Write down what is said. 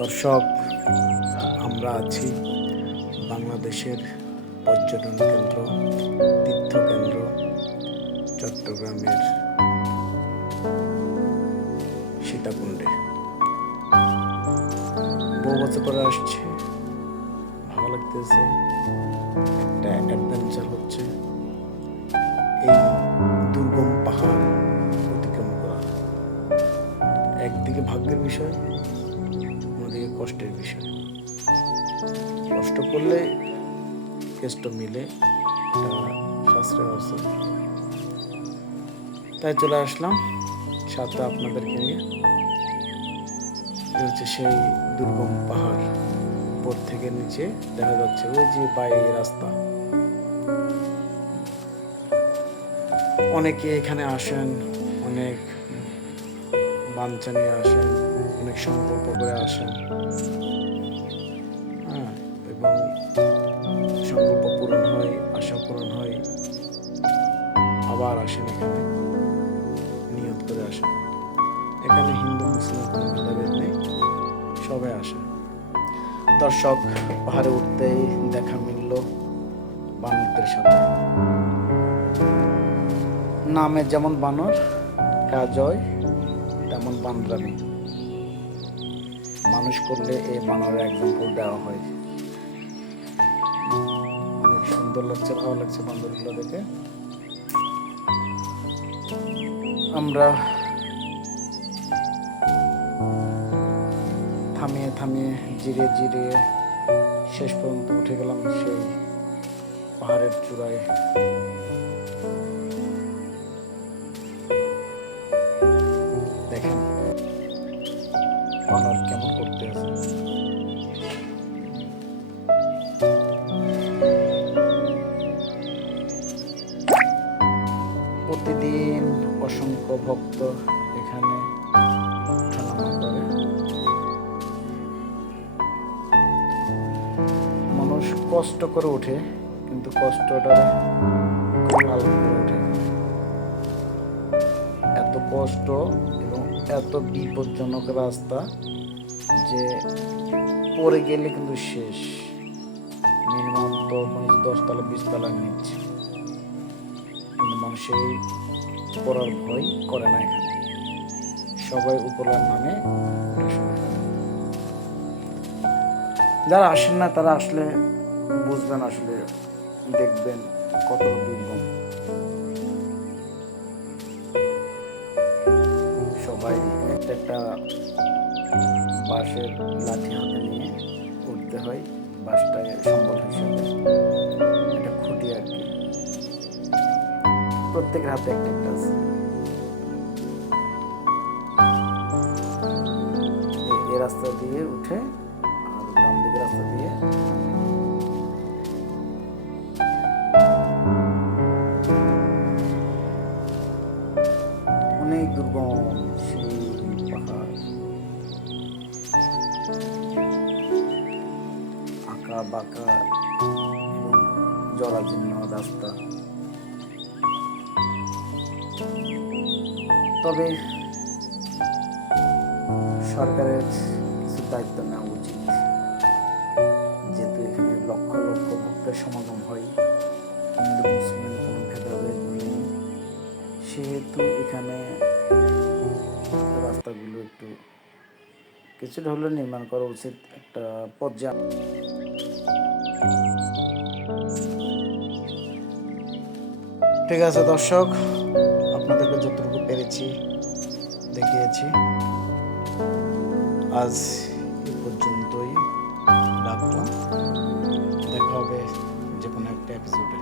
দর্শক, আমরা আছি বাংলাদেশের পর্যটন কেন্দ্র, তীর্থকেন্দ্র চট্টগ্রামের সীতাকুণ্ডে। বহু বছর পরে আসছে, ভালো লাগতেছে, একটা অ্যাডভেঞ্চার হচ্ছে। এই দুর্গম পাহাড় অতিক্রম করা একদিকে ভাগ্যের বিষয়, অন্যদিকে কষ্টের বিষয়। কষ্ট করলে কেষ্ট মিলে, এটা শাস্ত্রে আছে। তাই চলে আসলাম সাথে আপনাদেরকে নিয়ে। হচ্ছে সেই দুর্গম পাহাড়, উপর থেকে নিচে দেখা যাচ্ছে ওই যে পায়ে রাস্তা। অনেকে এখানে আসেন, অনেক বাঞ্ছা নিয়ে আসেন, অনেক সংকল্প করে আসেন, হ্যাঁ, এবং সংকল্প পূরণ হয়, আশা পূরণ হয়, আবার আসেন এখানে, নিয়ত করে আসেন। এখানে হিন্দু মুসলিম কোনো ভেদাভেদ নেই, সবাই আসে। দর্শক, পাহাড়ে উঠতেই দেখা মিলল বানরদের সাথে। নামে যেমন বানর, কাজয় তেমন বান্দরামি। মানুষ করলে এই বানরের এক্সাম্পল দেওয়া হয়। অনেক সুন্দর লাগছে, ভালো লাগছে বান্দরগুলো দেখে। আমরা থামিয়ে থামিয়ে, জিরে জিরে শেষ পর্যন্ত উঠে গেলাম সেই পাহাড়ের চূড়ায়। দেখেন বানর কেমন করতে আছে। প্রতিদিন অসংখ্য ভক্ত এখানে ওঠানামা করে। মানুষ কষ্ট করে ওঠে, কিন্তু কষ্টটা লালন করে ওঠে। এত কষ্ট এবং এত বিপজ্জনক রাস্তা যে পরে গেলে কিন্তু শেষ। মিনিমাম তো 10 তলা 20 তলা নিচ্ছে, কিন্তু মানুষ এই পড়ার ভয় করে না। এখানে সবাই উপরার নামে ওঠা শুরু করে। যারা আসেন না তারা আসলে বুঝবেন, আসলে দেখবেন কত দুর্গম। সবাই একটা একটা বাঁশের লাঠি হাতে নিয়ে উঠতে হয়, বাঁশটাকে সম্বল হিসাবে, এটা খুঁটি আর কি। প্রত্যেকের হাতে একটা একটা আছে। এই রাস্তা দিয়ে উঠে আর ডান দিকের রাস্তা দিয়ে অনেক দুর্গম সেই পাহাড়, আঁকা বাঁকা এবং জরাজীর্ণ রাস্তা। তবে সরকারের কিছু দায়িত্ব নেওয়া উচিত, যেহেতু এখানে লক্ষ লক্ষ ভক্তের সমাগম হয়, হিন্দু মুসলিম কোনো ভেদাভেদ নেই, সেহেতু এখানে রাস্তাগুলো একটু কিছুটা হলেও নির্মাণ করা উচিত। একটা পর্যায়ে ঠিক আছে দর্শক, আপনাদেরকে যতটুকু পেরেছি দেখিয়েছি। আজ এ পর্যন্তই রাখলাম। দেখা হবে যে কোনো একটা এপিসোডে।